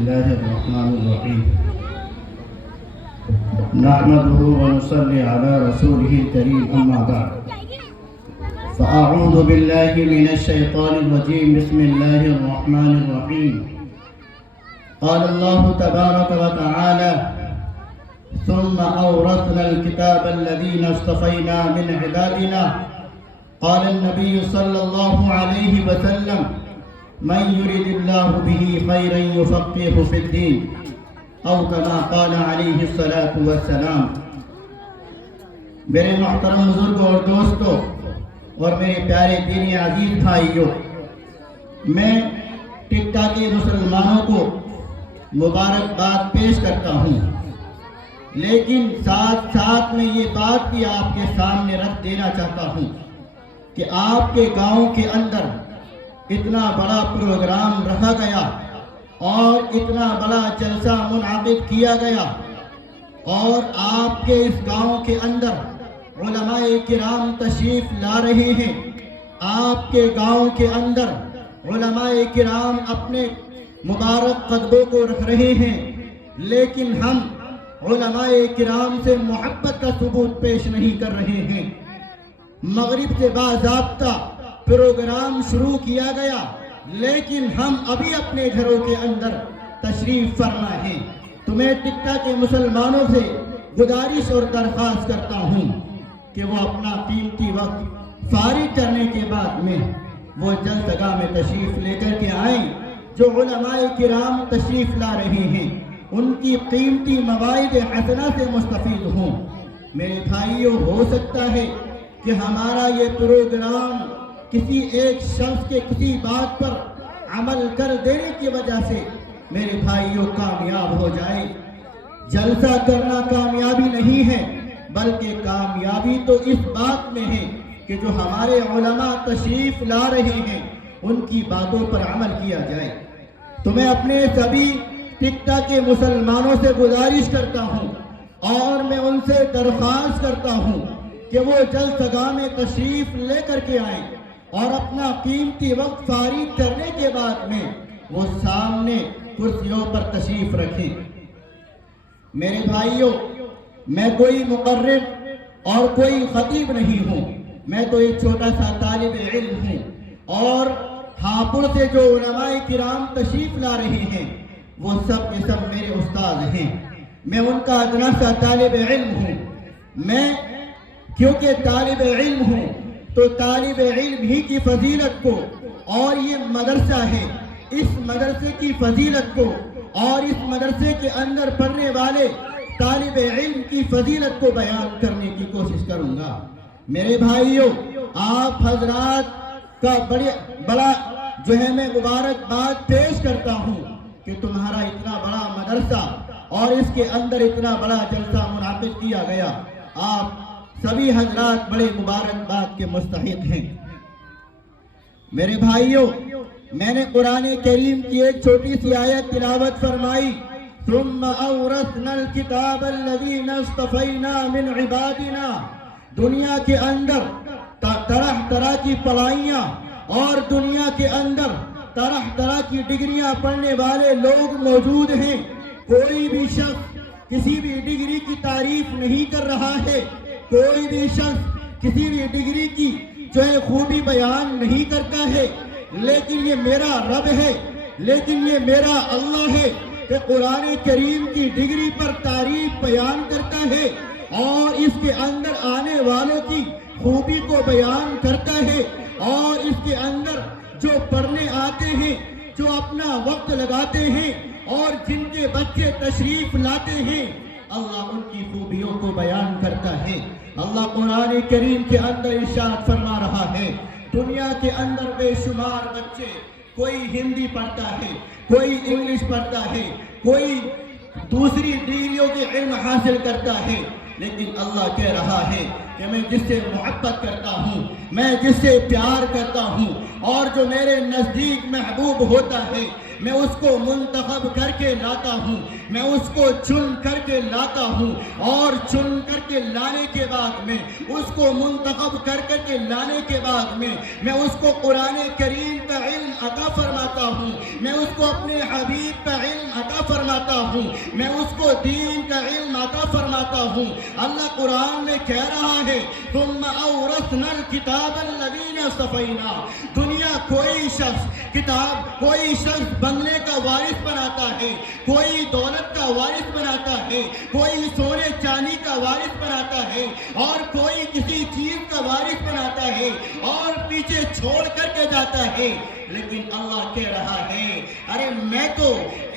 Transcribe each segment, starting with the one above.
الله الرحمن الرحيم نحمده ونصلي على رسوله الكريم أما بعد فأعوذ بالله من الشيطان الرجيم بسم الله الرحمن الرحيم قال الله تبارك وتعالى ثم أورثنا الكتاب الذين اصطفينا من عبادنا قال النبي صلى الله عليه وسلم من يرد الله به خيرا يفقهه في الدين او كما قال عليه الصلاة والسلام۔ میرے محترم بزرگوں اور دوستوں اور میرے پیارے دینی عزیز بھائیوں، میں ٹکٹا کے مسلمانوں کو مبارکباد پیش کرتا ہوں، لیکن ساتھ ساتھ میں یہ بات بھی آپ کے سامنے رکھ دینا چاہتا ہوں کہ آپ کے گاؤں کے اندر اتنا بڑا پروگرام رکھا گیا اور اتنا بڑا جلسہ منعقد کیا گیا، اور آپ کے اس گاؤں کے اندر علماء کرام تشریف لا رہے ہیں، آپ کے گاؤں کے اندر علماء کرام اپنے مبارک قدموں کو رکھ رہے ہیں، لیکن ہم علماء کرام سے محبت کا ثبوت پیش نہیں کر رہے ہیں۔ مغرب سے باضابطہ پروگرام شروع کیا گیا، لیکن ہم ابھی اپنے گھروں کے اندر تشریف فرما ہیں۔ تو میں ٹکٹا کے مسلمانوں سے گزارش اور درخواست کرتا ہوں کہ وہ اپنا قیمتی وقت فارغ کرنے کے بعد میں وہ جلسگاہ میں تشریف لے کر کے آئیں۔ جو علماء کرام تشریف لا رہے ہیں ان کی قیمتی مواعظ حسنہ سے مستفید ہوں۔ میرے بھائیوں، ہو سکتا ہے کہ ہمارا یہ پروگرام کسی ایک شخص کے کسی بات پر عمل کر دینے کی وجہ سے میرے بھائیوں کامیاب ہو جائے۔ جلسہ کرنا کامیابی نہیں ہے، بلکہ کامیابی تو اس بات میں ہے کہ جو ہمارے علماء تشریف لا رہے ہیں ان کی باتوں پر عمل کیا جائے۔ تو میں اپنے سبھی ٹکٹا کے مسلمانوں سے گزارش کرتا ہوں اور میں ان سے درخواست کرتا ہوں کہ وہ جلسگاہ میں تشریف لے کر کے آئیں اور اپنا قیمتی وقت فارغ کرنے کے بعد میں وہ سامنے کرسیوں پر تشریف رکھیں۔ میرے بھائیوں، میں کوئی مقرر اور کوئی خطیب نہیں ہوں، میں تو ایک چھوٹا سا طالب علم ہوں، اور ہاپوڑ سے جو علماء کرام تشریف لا رہے ہیں وہ سب کے سب میرے استاد ہیں۔ میں ان کا ادنا سا طالب علم ہوں۔ میں کیونکہ طالب علم ہوں تو طالب علم ہی کی فضیلت کو، اور یہ مدرسہ ہے، اس مدرسے کی فضیلت کو اور اس مدرسے کے اندر پڑھنے والے طالب علم کی فضیلت کو بیان کرنے کی کوشش کروں گا۔ میرے بھائیوں، آپ حضرات کا بڑا جو ہے میں مبارکباد پیش کرتا ہوں کہ تمہارا اتنا بڑا مدرسہ اور اس کے اندر اتنا بڑا جلسہ منعقد کیا گیا۔ آپ سبھی حضرات بڑے مبارکباد کے مستحق ہیں۔ میرے بھائیوں، میں نے قرآن کریم کی ایک چھوٹی سی آیت تلاوت فرمائی، ثم اورثنا الکتاب الذین اصطفینا من عبادنا۔ دنیا کے اندر طرح طرح کی پڑھائیاں اور دنیا کے اندر طرح طرح کی ڈگریاں پڑھنے والے لوگ موجود ہیں۔ کوئی بھی شخص کسی بھی ڈگری کی تعریف نہیں کر رہا ہے، کوئی بھی شخص کسی بھی ڈگری کی جو ہے خوبی بیان نہیں کرتا ہے، لیکن یہ میرا رب ہے، لیکن یہ میرا اللہ ہے کہ قرآن کریم کی ڈگری پر تعریف بیان کرتا ہے اور اس کے اندر آنے والوں کی خوبی کو بیان کرتا ہے، اور اس کے اندر جو پڑھنے آتے ہیں، جو اپنا وقت لگاتے ہیں اور جن کے بچے تشریف لاتے ہیں، اللہ ان کی خوبیوں کو بیان کرتا ہے۔ اللہ قرآن کریم کے اندر ارشاد فرما رہا ہے، دنیا کے اندر بے شمار بچے، کوئی ہندی پڑھتا ہے، کوئی انگلش پڑھتا ہے، کوئی دوسری ڈگریوں کے علم حاصل کرتا ہے، لیکن اللہ کہہ رہا ہے کہ میں جس سے محبت کرتا ہوں، میں جس سے پیار کرتا ہوں اور جو میرے نزدیک محبوب ہوتا ہے، میں اس کو منتخب کر کے لاتا ہوں، میں اس کو چن کر کے لاتا ہوں، اور چن کر کے لانے کے بعد میں اس کو منتخب کر کے لانے کے بعد میں اس کو قرآن کریم کا علم عطا فرماتا ہوں، میں اس کو اپنے حبیب کا علم عطا فرماتا ہوں، میں اس کو دین کا علم عطا فرماتا ہوں۔ اللہ قرآن میں کہہ رہا ہے ثم اورثنا الکتاب الذین اصطفینا۔ دنیا کوئی شخص بنگلے کا وارث بناتا ہے، کوئی دولت کا وارث بناتا ہے، کوئی سونے چاندی کا وارث بناتا ہے، اور کوئی کسی چیز کا وارث بناتا ہے اور پیچھے چھوڑ کر کے جاتا ہے۔ لیکن اللہ کہہ رہا ہے ارے میں تو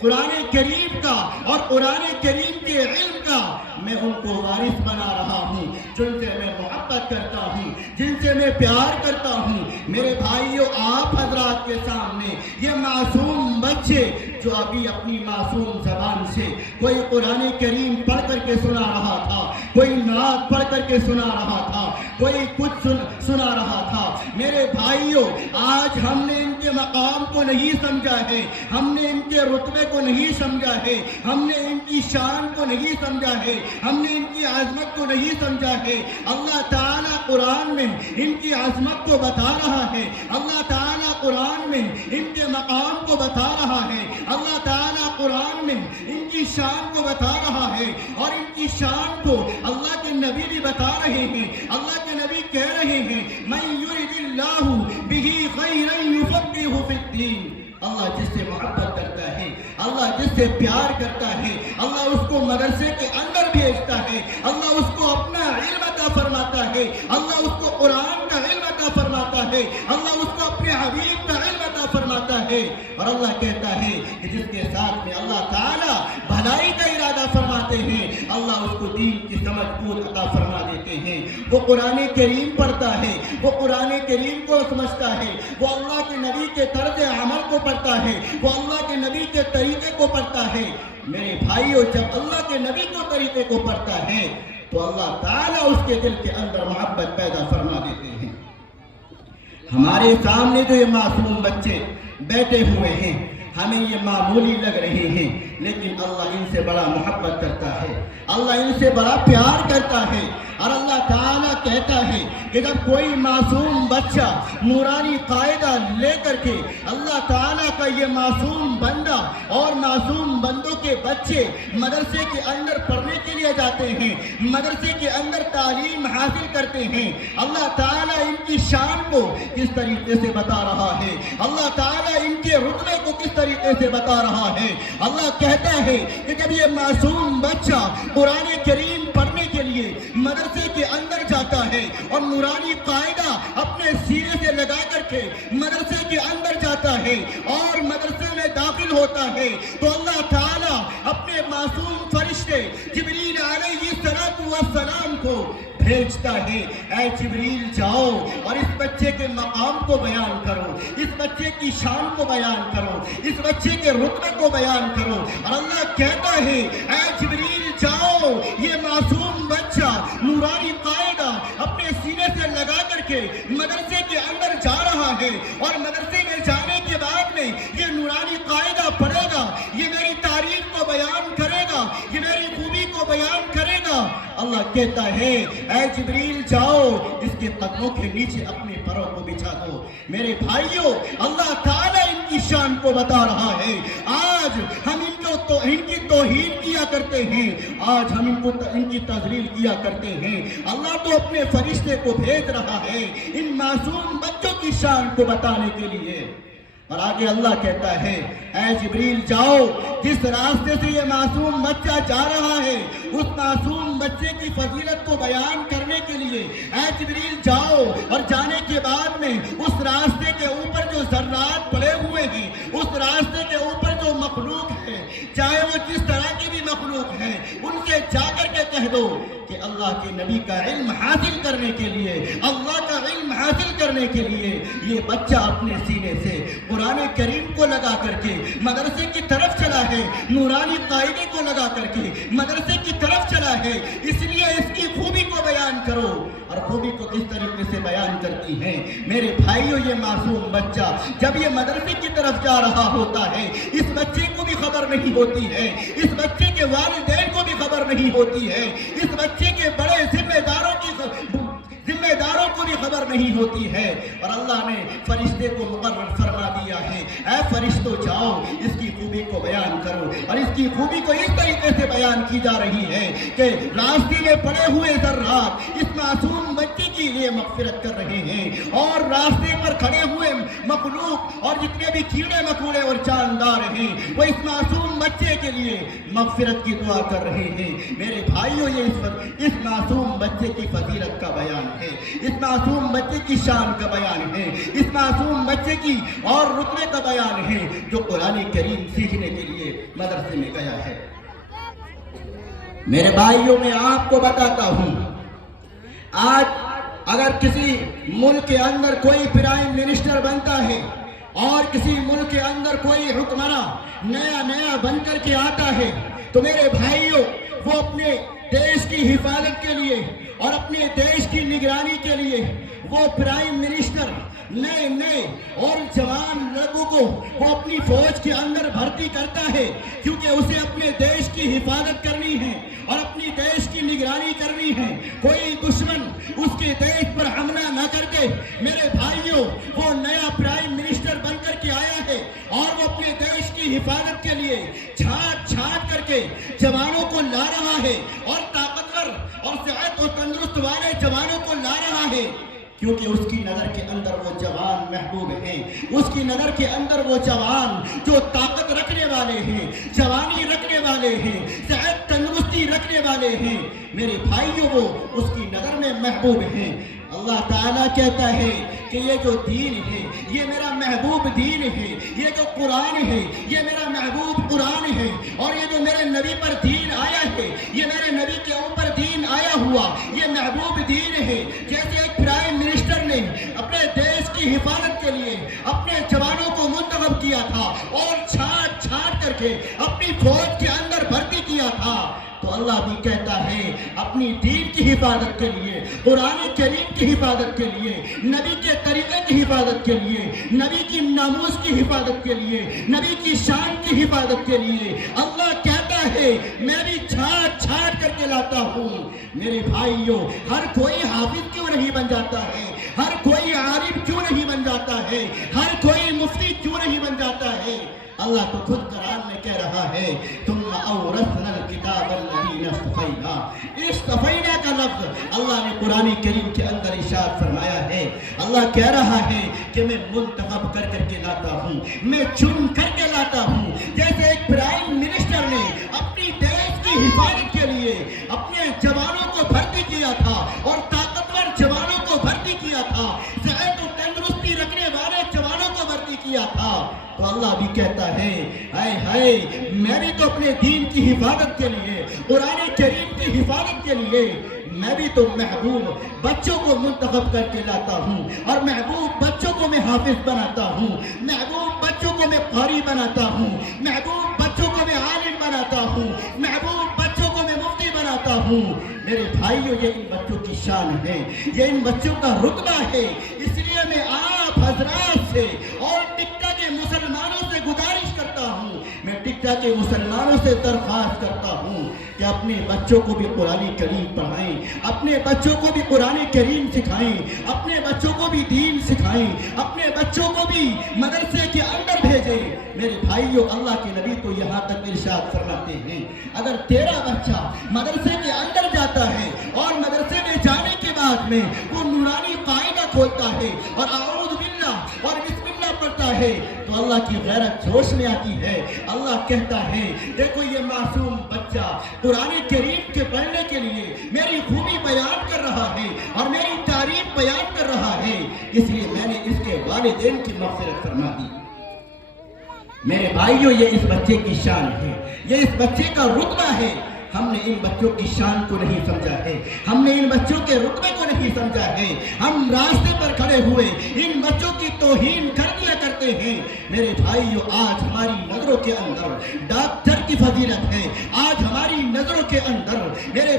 قرآن کریم کا اور قرآن کریم کے علم کا میں ان کو وارث بنا رہا ہوں، جن سے میں محبت کرتا ہوں، جن سے میں پیار کرتا ہوں۔ میرے بھائیوں، آپ حضرات کے سامنے یہ معصوم بچے جو ابھی اپنی معصوم زبان سے کوئی قرآن کریم پڑھ کر کے سنا رہا تھا، کوئی نعت پڑھ کر کے سنا رہا تھا، کوئی کچھ سنا رہا تھا، میرے بھائیوں آج ہم نے ان کے مقام کو نہیں سمجھا ہے، ہم نے ان کے رتبے کو نہیں سمجھا ہے، ہم نے ان کی شان کو نہیں سمجھا ہے، ہم نے ان کی عظمت کو نہیں سمجھا ہے۔ اللہ تعالیٰ قرآن میں ان کی عظمت کو بتا رہا ہے، اللہ تعالیٰ قرآن میں ان کے مقام کو بتا رہا ہے، اللہ تعالیٰ قرآن میں ان کی شان کو بتا رہا ہے، اور ان کی شان کو اللہ کے نبی بھی بتا رہے ہیں۔ اللہ کے نبی کہہ رہے ہیں من یرد اللہ بہ خیرا یفقہہ فی الدین۔ اللہ جس سے محبت کرتا ہے، اللہ جس سے پیار کرتا ہے، اللہ اس کو مدرسے کے اندر بھیجتا ہے، اللہ اس کو اپنا علم عطا فرماتا ہے، اللہ اس کو قرآن کا علم عطا فرماتا ہے، اللہ اس کو اپنے حبیب کا علم عطا فرماتا ہے۔ اور اللہ کہتا ہے کہ جس کے ساتھ میں اللہ تعالیٰ بھلائی کا ارادہ فرماتے ہیں، اللہ اس کو دین کی سمجھ بوجھ عطا فرما دیتے ہیں۔ وہ قرآن کریم پڑھتا ہے، وہ قرآن کریم کو سمجھتا ہے، وہ اللہ کے نبی کے طرز عمل کو پڑھتا ہے، وہ اللہ کے نبی کے طریقے کو پڑھتا ہے۔ میرے بھائیوں، جب اللہ کے نبی کو طریقے کو پڑھتا ہے تو اللہ تعالیٰ اس کے دل کے اندر محبت پیدا فرما دیتے ہیں۔ ہمارے سامنے جو یہ معصوم بچے بیٹھے ہوئے ہیں، ہمیں یہ معمولی لگ رہے ہیں، لیکن اللہ ان سے بڑا محبت کرتا ہے، اللہ ان سے بڑا پیار کرتا ہے۔ اور اللہ تعالیٰ کہتا ہے کہ جب کوئی معصوم بچہ نورانی قاعدہ لے کر کے اللہ تعالیٰ کا یہ معصوم بندہ اور معصوم بندوں کے بچے مدرسے کے اندر پڑھنے کے لیے جاتے ہیں، مدرسے کے اندر تعلیم حاصل کرتے ہیں، اللہ تعالیٰ ان کی شان کو کس طریقے سے بتا رہا ہے، اللہ تعالیٰ ان کے رتبے کو کس طریقے سے بتا رہا ہے۔ اللہ کہتا ہے کہ جب یہ معصوم بچہ قرآن کریم پڑھنے کے لیے مدرسے کے اندر جاتا ہے اور نورانی قاعدہ اپنے سینے سے لگا کر کے مدرسے کے اندر جاتا ہے اور مدرسے میں داخل ہوتا ہے، تو اللہ تعالیٰ اپنے معصوم فرشتے جبریل علیہ السلام کو بھیجتا ہے، اے جبریل جاؤ اور اس بچے کے مقام کو بیان کرو، اس بچے کی شان کو بیان کرو، اس بچے کے رتبے کو بیان کرو۔ اور اللہ کہتا ہے اے جبریل جاؤ، یہ معصوم بچہ نورانی قاعدہ اپنے سینے سے لگا کر کے مدرسے کے اندر جا رہا ہے، اور مدرسے میں جانے کے بعد میں یہ نورانی قاعدہ پڑھے گا، یہ میری تعریف کو بیان کرے گا، یہ میری خوبی کو بیان کرے گا۔ اللہ کہتا ہے اے جبریل جاؤ، اس کے قدموں کے نیچے اپنے پروں کو بچھا دو۔ میرے بھائیوں، اللہ تعالیٰ ان کی شان کو بتا رہا ہے۔ آج ہم ان کی توہین کیا کرتے ہیں، آج ہم ان کی تذلیل کیا کرتے ہیں۔ اللہ تو اپنے فرشتے کو بھیج رہا ہے ان معصوم بچوں کی شان کو بتانے کے لیے۔ اور آگے اللہ کہتا ہے اے جبریل جاؤ، جس راستے سے یہ معصوم بچہ جا رہا ہے اس معصوم بچے کی فضیلت کو بیان کرنے کے لیے اے جبریل جاؤ، اور جانے کے بعد میں اس راستے کے اوپر جو ذرات پڑے ہوئے ہیں، اس راستے کے اوپر جو مخلوق ہے، چاہے وہ جس طرح کی بھی مخلوق ہے، ان سے جا کر کے کہہ دو کہ اللہ کے نبی کا علم حاصل کرنے کے لیے، اللہ کا علم حاصل کرنے کے لیے یہ بچہ اپنے سینے سے قرآن کریم کو لگا کر کے مدرسے کی طرف چلا ہے، نورانی قاعدے کو لگا کر کے مدرسے کی طرف چلا ہے، اس لیے اس کی خوبی کو بیان کرو۔ اور خوبی کو کس طریقے سے بیان کرتی ہیں میرے بھائیوں؟ یہ معصوم بچہ جب یہ مدرسے کی طرف جا رہا ہوتا ہے، اس بچے کو بھی خبر نہیں ہوتی ہے، اس بچے کے والدین کو بھی خبر نہیں ہوتی ہے، اس بچے کے بڑے ذمہ داروں کو بھی خبر نہیں ہوتی ہے، اور اللہ نے فرشتے کو مقرر فرما دیا ہے، اے فرشتوں جاؤ اس کی خوبی کو بیان کرو۔ اور اس کی خوبی کو اس طریقے سے بیان کی جا رہی ہے کہ راستے میں پڑے ہوئے ذرات اس معصوم بچے کے لیے مغفرت کر رہے ہیں، اور راستے پر کھڑے ہوئے مخلوق اور جتنے بھی کیڑے مکوڑے اور جاندار ہیں وہ اس معصوم بچے کے لیے مغفرت کی دعا کر رہے ہیں۔ میرے بھائیوں، یہ اس معصوم بچے کی فضیلت کا بیان ہے، اس معصوم بچے کی شان کا بیان ہے، اس معصوم بچے کی اور رتبے کا بیان ہے جو قرآن کریم سیکھنے کے لیے مدرسے میں گیا ہے۔ میرے بھائیوں، میں آپ کو بتاتا ہوں، آج اگر کسی ملک کے اندر کوئی پرائم منسٹر بنتا ہے اور کسی ملک کے اندر کوئی حکمراں نیا بن کر کے آتا ہے تو میرے بھائیوں، وہ اپنے دیش کی حفاظت کے لیے اور اپنے دیش کی نگرانی کے لیے وہ پرائم منسٹر نئے اور جوان لوگوں کو وہ اپنی فوج کے اندر بھرتی کرتا ہے، کیونکہ اسے اپنے دیش کی حفاظت کرنی ہے اور اپنی دیش کی نگرانی کرنی ہے، کوئی دشمن اس کے دیش پر حملہ نہ کر دے۔ میرے بھائیوں، وہ نیا پرائم منسٹر بن کر کے آیا ہے اور وہ اپنے دیش کی حفاظت کے لیے چھانٹ کر کے جوانوں کو لا رہا ہے، اور طاقتور اور صحت و تندرست والے جوانوں کو لا رہا ہے، کیونکہ اس کی نظر کے اندر وہ جوان محبوب ہیں، اس کی نظر کے اندر وہ جوان جو طاقت رکھنے والے ہیں، جوانی رکھنے والے ہیں، صحت تندرستی رکھنے والے ہیں، میرے بھائیوں، وہ اس کی نظر میں محبوب ہیں۔ اللہ تعالیٰ کہتا ہے کہ یہ جو دین ہے یہ میرا محبوب دین ہے، یہ جو قرآن ہے یہ میرا محبوب قرآن ہے، اور یہ جو میرے نبی پر دین آیا ہے، یہ میرے نبی کے اوپر دین آیا ہوا یہ محبوب دین ہے۔ جیسے ایک پرائم منسٹر نے اپنے دیش کی حفاظت کے لیے اپنے جوانوں کو منتخب کیا تھا اور چھانٹ کر کے اپنی فوج کے اندر بھرتی کیا تھا، تو اللہ بھی کہتا ہے اپنی دین کی حفاظت کے لیے، قرآن کریم کی حفاظت کے لیے، نبی کے طریقے کی حفاظت کے لیے، نبی کی ناموس کی حفاظت کے لیے، نبی کی شان کی حفاظت کے لیے اللہ کہتا ہے میں بھی چھانٹ کر کے لاتا ہوں۔ میرے بھائیوں، ہر کوئی حافظ کیوں نہیں بن جاتا ہے، ہر کوئی عارف کیوں نہیں بن جاتا ہے، ہر کوئی مفتی کیوں نہیں بن جاتا ہے؟ اللہ تو خود قرآن میں کہہ رہا ہے ثم اورثنا الکتاب الذین اصطفینا، اصطفینا کا لفظ اللہ نے قرآن کریم کے اندر ارشاد فرمایا ہے۔ اللہ کہہ رہا ہے کہ میں منتخب کر کے لاتا ہوں، میں چن کر کے لاتا ہوں، جیسے ایک پرائم منسٹر نے اپنی دیش کی حفاظت کے لیے اپنے جوانوں کو بھرتی کیا تھا اور طاقتور جوانوں کو بھرتی کیا تھا، صحت و تندرستی رکھنے والے جوانوں کو بھرتی کیا تھا، تو اللہ بھی کہتا ہے ہائے میں بھی تو اپنے دین کی حفاظت کے لیے، قرآن کریم کی حفاظت کے لیے میں بھی تو محبوب بچوں کو منتخب کر کے لاتا ہوں، اور محبوب بچوں کو میں حافظ بناتا ہوں، محبوب بچوں کو میں قاری بناتا ہوں، محبوب بچوں کو میں عالم بناتا ہوں، محبوب بچوں کو میں مفتی بناتا ہوں۔ میرے بھائیوں، یہ ان بچوں کی شان ہے، یہ ان بچوں کا رتبہ ہے، اس لیے میں آپ حضرات سے اور ٹکٹا کے مسلمانوں سے گزارش کرتا ہوں، میں ٹکٹا کے مسلمانوں سے درخواست کرتا ہوں کہ اپنے بچوں کو بھی قرآن کریم پڑھائیں، اپنے بچوں کو بھی قرآن کریم سکھائیں، اپنے بچوں کو بھی دین سکھائیں، اپنے بچوں کو بھی مدرسے کے اندر بھیجیں۔ میرے بھائیوں، اللہ کے نبی تو یہاں تک ارشاد فرماتے ہیں اگر تیرا بچہ مدرسے کے اندر جاتا ہے اور مدرسے میں جانے کے بعد میں وہ نورانی قاعدہ کھولتا ہے اور اعوذ باللہ اور بسم اللہ پڑھتا ہے تو اللہ کی غیرت جوش میں آتی ہے۔ اللہ کہتا ہے دیکھو یہ معصوم بچہ قرآن کریم کے پڑھنے کے لیے میری خوبی بیان کر رہا ہے اور میری تعریف بیان کر رہا ہے، اس لیے میں نے اس کے والدین کی مغفرت فرما دی۔ میرے بھائیوں، یہ اس بچے کی شان ہے، یہ اس بچے کا رتبہ ہے۔ ہم نے ان بچوں کی شان کو نہیں سمجھا ہے، ہم نے ان بچوں کے رتبے کو نہیں سمجھا ہے، ہم راستے پر کھڑے ہوئے ان بچوں کی توہین کر دیا کرتے ہیں۔ میرے بھائیوں، آج ہماری نظروں کے اندر ڈاکٹر کی فضیلت ہے، آج ہماری نظروں کے اندر میرے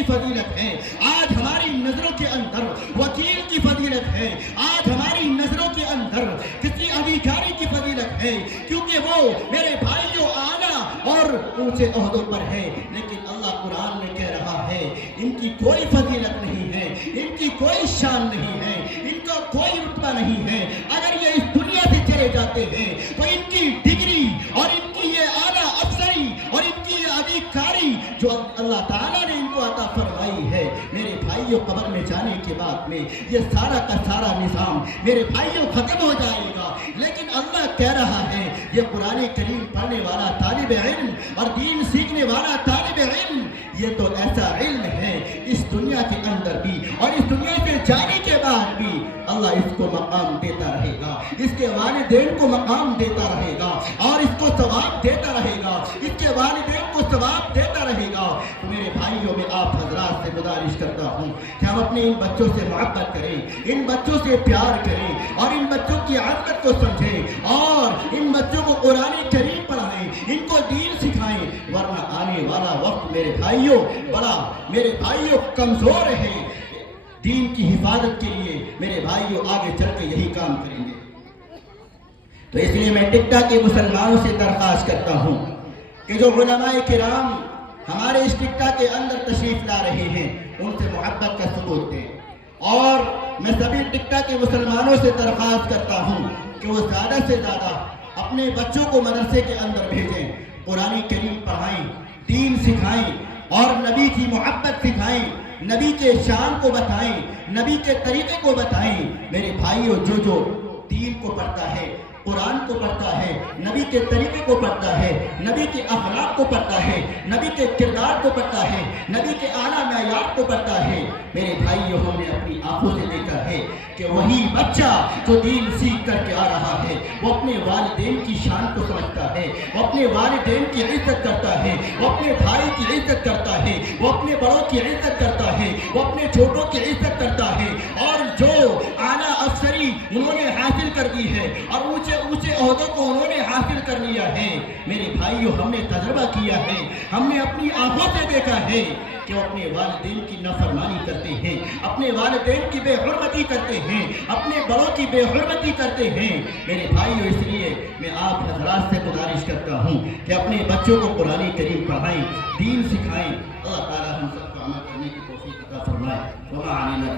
کی فضیلت ہے، آج ہماری نظروں کے اندر وکیل کی فضیلت ہے، آج ہماری نظروں کے اندر کسی ادھیکاری کی فضیلت ہے، کیونکہ وہ میرے بھائیوں اعلیٰ اور اونچے عہدوں پر ہے، لیکن اللہ قرآن میں کہہ رہا ہے ان کی کوئی فضیلت نہیں ہے، ان کی کوئی شان نہیں ہے، ان کا کوئی رتبہ نہیں ہے، اگر یہ اس دنیا سے چلے جاتے ہیں تو ان کی ڈگری اور ان کی یہ اعلیٰ افسری اور ان کی یہ ادھیکاری جو اللہ تعالیٰ نے ان کو عطا فرمائی ہے، میرے بھائیوں قبر میں جانے کے بعد میں یہ سارا کا سارا نظام میرے بھائیوں ختم ہو جائے گا، لیکن اللہ کہہ رہا ہے یہ قرآن کریم پڑھنے والا طالب علم اور دین سیکھنے والا طالب علم یہ تو ایسا علم ہے اس دنیا کے اندر بھی اور اس دنیا سے جانے کے بعد بھی اللہ اس کو مقام دیتا رہے گا، اس کے والدین کو مقام دیتا رہے گا اور اس کو ثواب دیتا رہے گا، اس کے والدین کو ثواب دیتا رہے گا۔ تو میرے بھائیوں میں آپ حضرات سے گزارش کرتا ہوں کہ ہم اپنے ان بچوں سے محبت کریں، ان بچوں سے پیار کریں اور ان بچوں کی عادت کو سمجھیں اور ان بچوں کو قرآن کریم پڑھائیں، ان کو دین سکھائیں، ورنہ آنے والا وقت میرے بھائیوں کمزور ہے، دین کی حفاظت کے لیے میرے بھائیوں آگے چل کے یہی کام کریں گے۔ تو اس لیے میں ٹکٹا کے مسلمانوں سے درخواست کرتا ہوں کہ جو علماء کرام ہمارے اس ٹکٹا کے اندر تشریف لا رہے ہیں ان سے محبت کا ثبوت دیں، اور میں سبھی ٹکٹا کے مسلمانوں سے درخواست کرتا ہوں کہ وہ زیادہ سے زیادہ اپنے بچوں کو مدرسے کے اندر بھیجیں، قرآن کریم پڑھائیں، دین سکھائیں اور نبی کی محبت سکھائیں، نبی کے شان کو بتائیں، نبی کے طریقے کو بتائیں۔ میرے بھائیوں جو دین کو پڑھتا ہے، قرآن کو پڑھتا ہے، نبی کے طریقے کو پڑھتا ہے، نبی کے اخلاق کو پڑھتا ہے، نبی کے کردار کو پڑھتا ہے، نبی کے اعلیٰ معیار کو پڑھتا ہے، میرے بھائیوں ہم نے اپنی آنکھوں سے دیکھا ہے کہ وہی بچہ جو دین سیکھ کر کے آ رہا ہے وہ اپنے والدین کی شان کو سمجھتا ہے، وہ اپنے والدین کی عزت کرتا ہے، وہ اپنے بھائی کی عزت کرتا ہے، وہ اپنے بڑوں کی عزت کرتا ہے، وہ اپنے چھوٹوں کی عزت کرتا ہے، اور جو اعلیٰ افسری انہوں نے حاصل کر دی ہے اور اونچے عہدوں کو انہوں نے حاصل کر لیا ہے، میرے بھائیوں ہم نے تجربہ کیا ہے، ہم نے اپنی آنکھوں سے دیکھا ہے کہ وہ اپنے والدین کی نافرمانی کرتے ہیں، اپنے والدین کی بے حرمتی کرتے ہیں، اپنے بڑوں کی بے حرمتی کرتے ہیں۔ میرے بھائیوں اس لیے میں آپ حضرات سے گزارش کرتا ہوں کہ اپنے بچوں کو قرآن کریم پڑھائیں، دین سکھائیں۔ اللہ تعالی ہم سب کو عمل کرنے کی توفیق عطا فرمائے۔ وما علینا